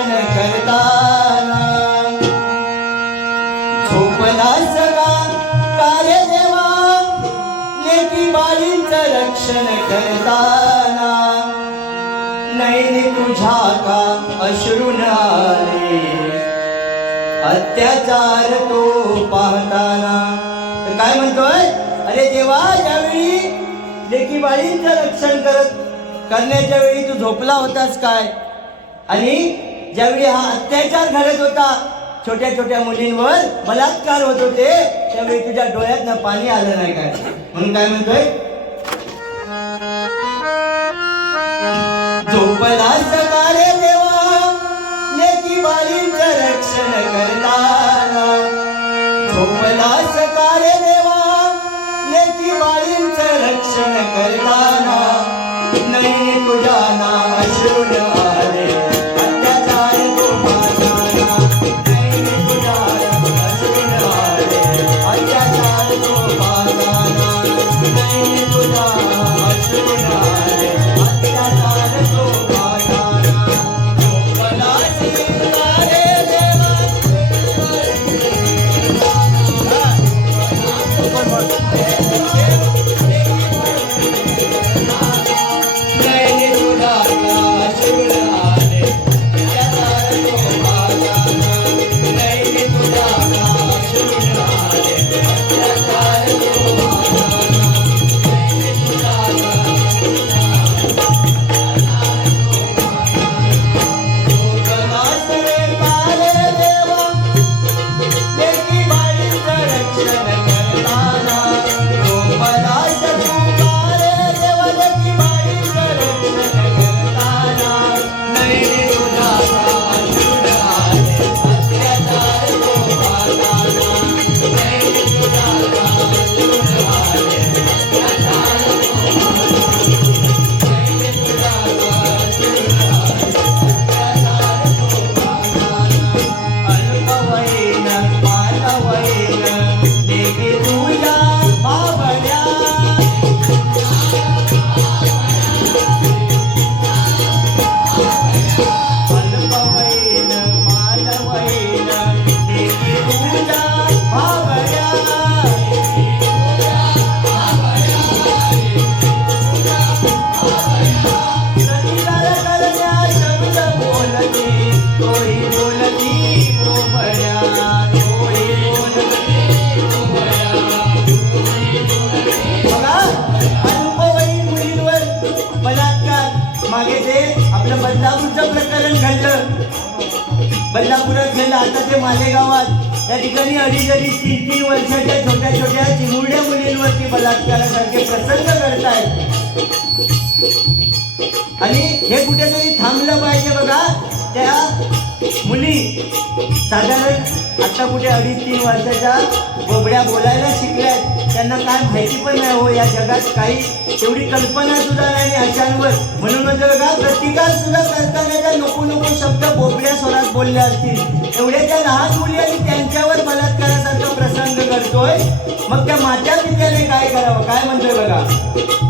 रक्षण करताना. झोपला सगा कार्य देवा लेकी बाळींचं रक्षण करताना. नैनी तुझ्या का अश्रून आले? अत्याचार तो पाहताना. तर काय म्हणतोय अरे देवा ज्यावेळी लेकी बाळींचं रक्षण करत करण्याच्या वेळी तू झोपला होतास काय? आणि ज्यावेळी हा अत्याचार घडत होता छोट्या छोट्या मुलींवर बलात्कार होत होते त्यावेळी तुझ्या डोळ्यातनं पाणी आलं नाही काय म्हणून काय म्हणतोय? झोपला सकारे देवा लेकी बाळींचं रक्षण करताना झोपला सकारे देवा लेकी बाळींचं रक्षण करताना नाही तुझ्या नाम नाही तुझ्या नाम अश्रून आले अत्याचार तो आपलं बदलापूरचं प्रकरण घडलं बदलापुरात घडलं आता ते मालेगावात. त्या ठिकाणी अडीच अडीच तीन तीन वर्षाच्या छोट्या छोट्या चिमुरड्या मुलींवरती बलात्कारासारखे प्रसंग घडतायत. आणि हे कुठेतरी थांबलं पाहिजे बघा त्या मुली साधारण आता कुठे अडीच तीन वर्षाच्या बोबड्या बोलायला शिकल्यात. त्यांना काय माहिती पण नाही हो या जगात काही तेवढी कल्पना सुद्धा नाही अशांवर. म्हणून म्हणजे बघा प्रतिकार सुद्धा करताना त्या नको नको शब्द बोबड्या स्वरात बोलल्या असतील. एवढ्या त्या लहान मुली आणि त्यांच्यावर बलात्कारासारखा प्रसंग करतोय मग त्या मात्या पित्याने काय करावं? काय म्हणतोय बघा?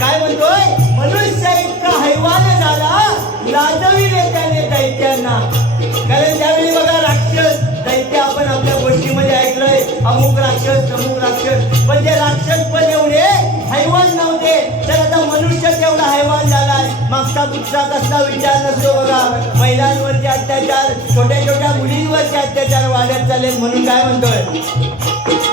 काय म्हणतोय? मनुष्य इतका हैवान झाला लाजविले त्याने दैत्यांना. कारण त्यावेळी बघा राक्षस दैत्य आपण आपल्या गोष्टीमध्ये ऐकलंय. अमुक राक्षस अमुक राक्षस. पण ते राक्षस पण एवढे हैवान नव्हते. तर आता मनुष्य तेवढा हैवान झालाय? मागचा पुढचा कसला विचार नसतो बघा. महिलांवरचे अत्याचार छोट्या छोट्या मुलींवरचे अत्याचार वाढत चालले म्हणून काय म्हणतोय?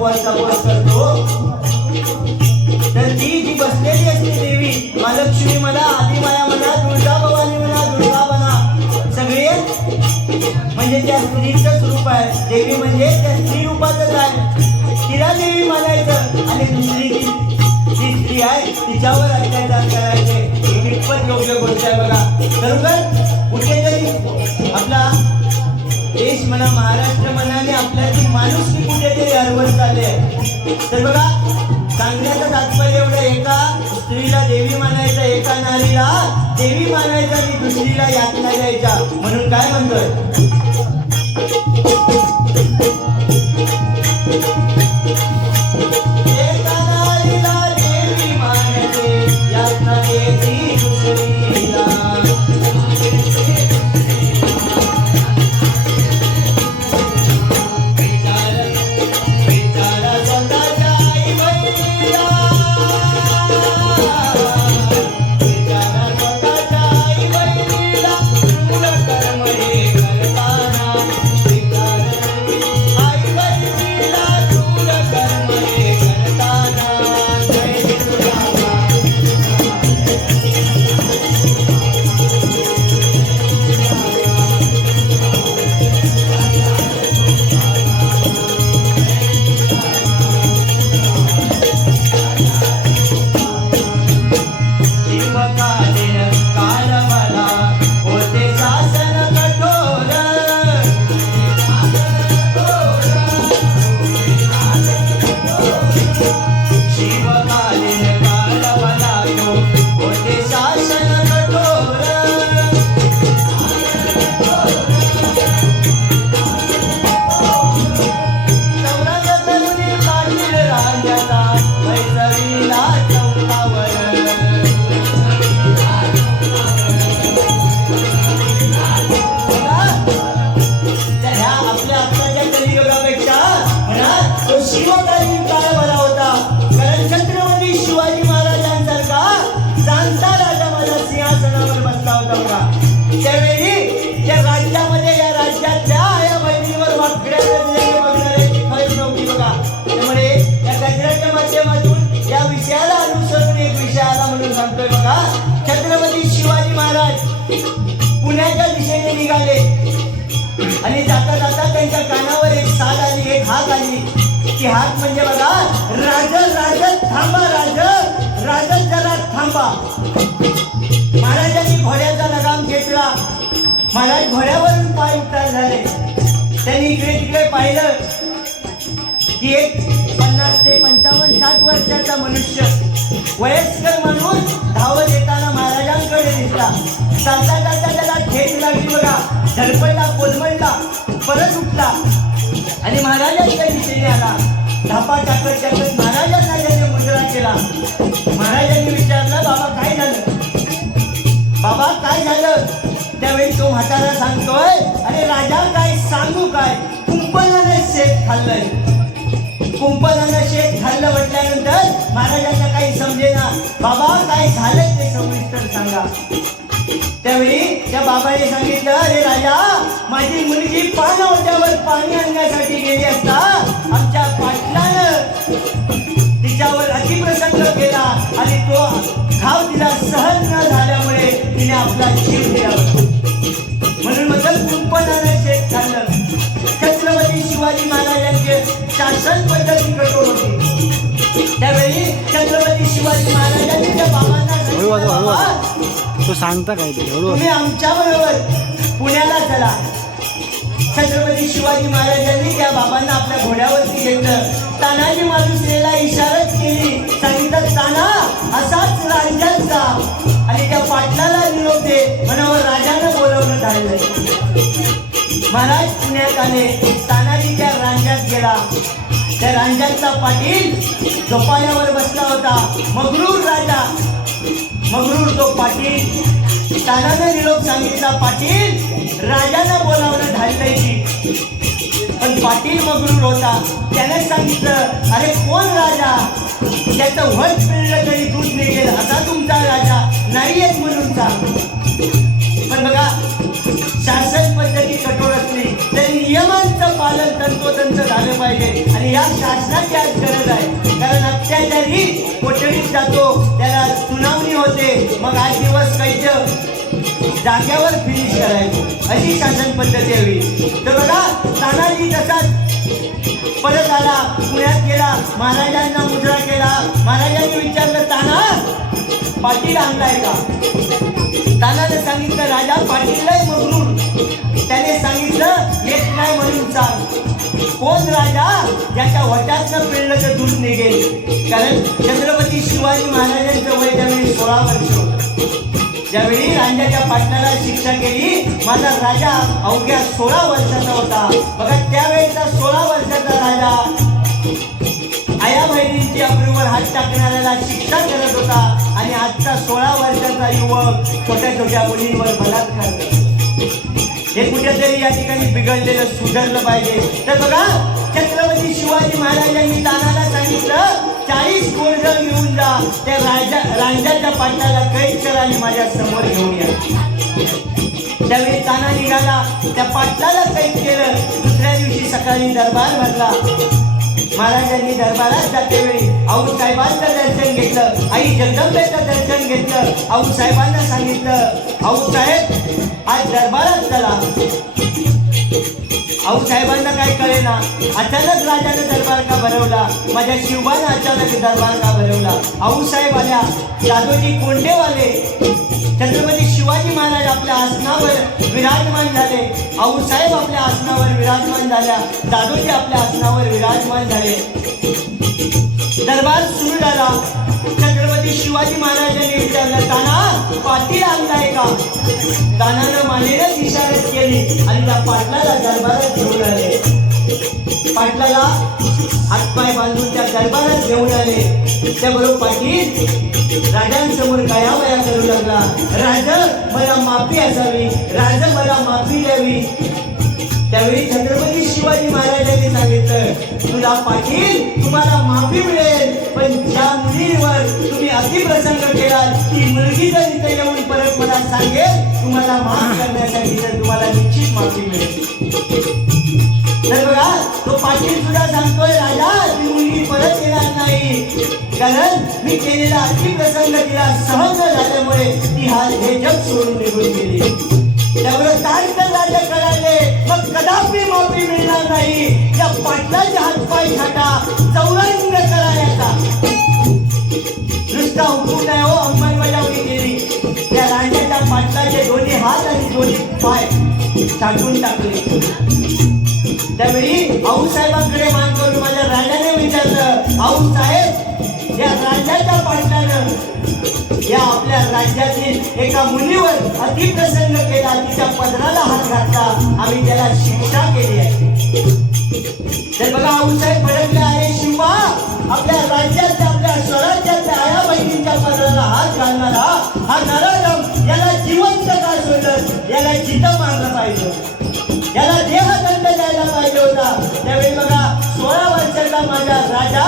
गुरुवारचे उपवास करतो तर ती जी बसलेली असते देवी महालक्ष्मी म्हणा माया म्हणा दुर्गा भवानी म्हणा दुर्गा म्हणा सगळे म्हणजे त्या स्त्रीचं रूप आहे. देवी म्हणजे त्या स्त्री रूपातच आहे. तिला देवी म्हणायचं आणि दुसरी जी जी स्त्री आहे तिच्यावर अत्याचार करायचे. ही पण योग्य गोष्ट आहे बघा. बरोबर कुठेतरी आपला देश म्हणा महाराष्ट्र म्हणा आणि आपल्याची माणूस कुठेतरी हरवत चालली तर बघा सांगण्याचं तात्पर्य एवढं एका स्त्रीला देवी मानायचं एका नारीला देवी मानायचं आणि दुसरीला यातना द्यायच्या. म्हणून काय म्हणतोय? सांगतोय बघा. छत्रपती शिवाजी महाराज पुण्याच्या दिशेने निघाले. आणि जाता जाता त्यांच्या कानावर एक साथ आली एक हाक आली. ती हाक म्हणजे बघा राज राज थांबा राज. राज जरा थांबा. महाराजांनी घोड्याचा लगाम घेतला. महाराज घोड्यावरून पाय उतार झाले. त्यांनी इकडे तिकडे पाहिलं की एक पन्नास ते पंचावन्न साठ वर्षाचा मनुष्य वयस्कर म्हणून धावत येताना महाराजांकडे दिसला. चालता चालता त्याला खेळ लागली बघा. धडपडला कोलमडला परत उठला. आणि महाराजांच्या दिशेने आला. धापा टाकत टाकत महाराजांना त्याने मुजरा केला. महाराजांनी विचारलं बाबा काय झालं? बाबा काय झालं? त्यावेळी तो म्हातारा सांगतोय अरे राजा काय सांगू काय? कुंपणाने शेत खाल्लंय. कुंपणानं शेत खाल्लं म्हटल्यानंतर महाराजांना काही समजेना. बाबा काय झालंय ते सविस्तर सांगा. त्यावेळी त्या बाबाने सांगितलं अरे राजा माझी मुलगी पाणवट्यावर पाणी आणण्यासाठी गेली असता आमच्या पाटलानं तिच्यावर अतिप्रसंग केला आणि तो घाव तिला सहन न झाल्यामुळे तिने आपला जीव दिला शासन पद्धती कठोर होती त्यावेळी छत्रपती शिवाजी महाराजांनी त्या बाबांना हळू वाजव, सांगितलं, हळू "बाबा, तो सांगता काय तुम्ही आमच्या बरोबर पुण्याला चला. छत्रपती शिवाजी महाराजांनी त्या बाबांना आपल्या घोड्यावरती घेतलं तानाजी मालुसरेला इशारत केली. सांगितलं ताना असाच रांजांचा आणि त्या पाटलाला निरोप दे म्हणावं राजानं बोलवणं झालं महाराज पुण्यात आले. रांजात त्या रांजांचा पाटील झोपाळ्यावर बसला होता. मगरूर राजा. मगरूर तो पाटील. तानाने निरोप सांगितला पाटील राजानं बोलावलं धाडलंयची पण पाटील मगरूर होता. त्याने सांगितलं अरे कोण राजा? त्याचं वध पिळलं तरी दूध निघेल असा तुमचा राजा नाही येत म्हणून पण बघा शासन पद्धती कठोर पालन तंतोतंत झालं पाहिजे. आणि या शासनाची आज गरज आहे. कारण अत्याचारी कोठडीत जातो त्याला सुनावणी होते. मग आज दिवस कैद. जाग्यावर फिनिश करायचं. अशी शासन पद्धती हवी. तर बघा तानाजी तसाच परत आला पुण्यात गेला महाराजांना मुजरा केला. महाराजांनी विचारलं ताना पाटील आणलाय का? तानानं सांगितलं राजा पाटीललाही मगरूर त्याने सांगितलं येत नाही म्हणून सांग कोण राजा? ज्याच्या वटातनं पिळलं तर दूध निघेल. कारण छत्रपती शिवाजी महाराजांचं वय त्यावेळी सोळा वर्ष होतं. ज्यावेळी राजाच्या पाटणाला शिक्षा केली माझा राजा अवघ्या सोळा वर्षाचा होता. बघा त्यावेळेचा सोळा वर्षाचा राजा आया बहिणींची अप्रूवर हात टाकणाऱ्याला शिक्षा करत होता आणि आजचा सोळा वर्षाचा युवक छोट्या छोट्या मुलींवर बलात्कार करतो हे कुठेतरी या ठिकाणी बिघडलेलं सुधारलं पाहिजे. तर बघा छत्रपती शिवाजी महाराजांनी तानाला सांगितलं चाळीस कोर्ज घेऊन जा. त्या राजा राजाच्या पाटलाला कैद कर आणि माझ्यासमोर घेऊन या. त्यावेळी ताना निघाला त्या पाटलाला कैद केलं. दुसऱ्या दिवशी सकाळी दरबार भरला. महाराजांनी दरबारात जाते वेळी आऊ साहेबांचं दर्शन घेतलं. आई जगदंबेचं दर्शन घेतलं. आऊ साहेबांना सांगितलं आऊ साहेब आज दरबारात चला. आऊ साहेबांना काय कळेना. अचानक राजाने दरबार का भरवला? माझ्या शिवबानं अचानक दरबार का भरवला? आऊ साहेब आल्या. दादोजी कोंडेवाले. छत्रपती शिवाजी महाराज आपल्या आसनावर विराजमान झाले. आऊ साहेब आपल्या आसनावर विराजमान झाल्या. दादोजी आपल्या आसनावर विराजमान झाले. दरबार सुरू झाला. छत्रपती शिवाजी महाराजांनी विचारलं पाटील आणलाय का? दानानं मानेनच इशारत केली आणि त्या पाटलाला दरबारात घेऊन आले. पाटलाला हातपाय बांधून त्या दरबारात घेऊन आले. त्याबरोबर पाटील राजांसमोर गयावया करू लागला. राज मला माफी असावी. राज मला माफी द्यावी. त्यावेळी छत्रपती शिवाजी महाराजांनी सांगितलं तुला पाटील तुम्हाला माफी मिळेल. पण तुम्ही अतिप्रसंग केलात ती मुलगी जर इथे येऊन परत मला सांगेल तुम्हाला माफ करण्यासाठी तर तुम्हाला निश्चित माफी मिळेल. तर बघा तो पाटील सुद्धा सांगतोय राजा ती मुलगी परत येणार नाही. कारण मी केलेला अतिप्रसंग तिला सहन झाल्यामुळे ती हा हे जग सोडून निघून गेली. त्यामुळे काय तर राजा कळाले मग कदापि माफी मिळणार नाही. त्या पाटलाचे हातपाय छाटा चौरंग नुसता हो अंमलबजावणी केली त्या राजाच्या पाटलाचे दोन्ही हात आणि दोन्ही पाय टाकून टाकले त्यावेळी आऊसाहेबांकडे मान करून माझ्या राजाने विचारलं आऊ साहेब या राजाच्या पाटलानं या आपल्या राज्यातील एका मुलीवर अतिप्रसन्न केला तिच्या पदराला हात घातला आम्ही त्याला शिक्षा केली आहे तर बघा आऊसाहेब भडकले आहे शिवा आपल्या राज्याच्या आपल्या स्वराज्याच्या पदराला हात घालणारा हा नराधम याला जिवंत का सोडलं याला जिथं मारलं पाहिजे याला देहदंड द्यायला पाहिजे होता. त्यावेळी बघा सोळा वर्षाचा माझा राजा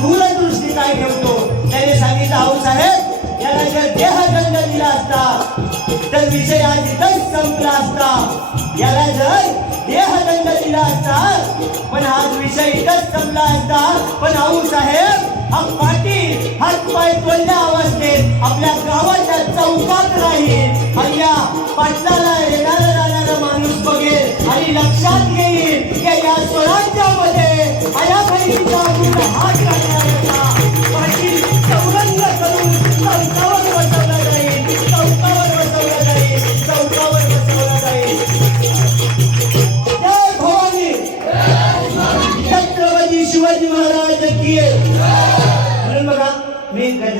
दूरदृष्टी काय ठेवतो? त्याने सांगितलं आऊ साहेब याला जर देहदंड दिला असता तर विषय आज इथंच संपला असता. याला जर देहदंड दिला असता पण आज विषय इथंच संपला असता. पण आऊ साहेब हा पाटील हात पाय तोडल्या अवस्थेत? आपल्या गावाच्या चौकात राहील. आणि या पाटलाला येणारा जाणारा माणूस बघेल. आणि लक्षात घेईल की या स्वराज्यामध्ये आया बहिणीच्या अगोदर हात राहणार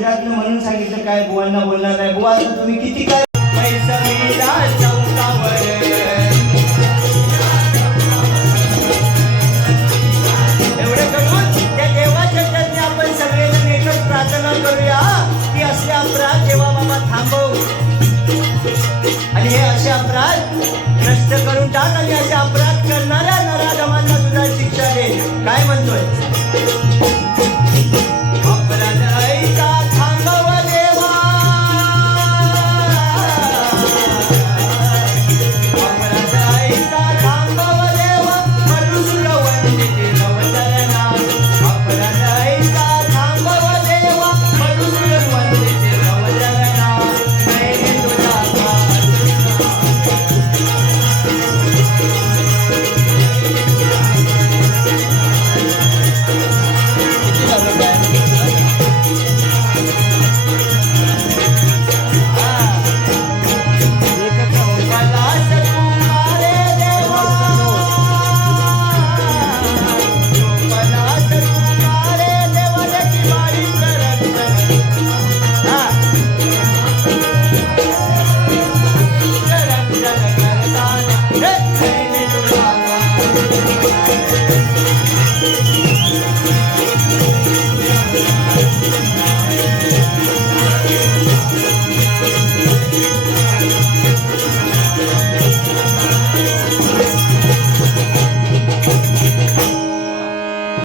मी म्हणून सांगितलं काय बुवांना बोलणार नाही बुवा असं तुम्ही किती काय एवढं करून त्या देवाच्या चरणी आपण सगळेजण एकच प्रार्थना करूया की असे अपराध देवा बाबा थांबव. आणि हे असे अपराध नष्ट करून टाक आणि असे अपराध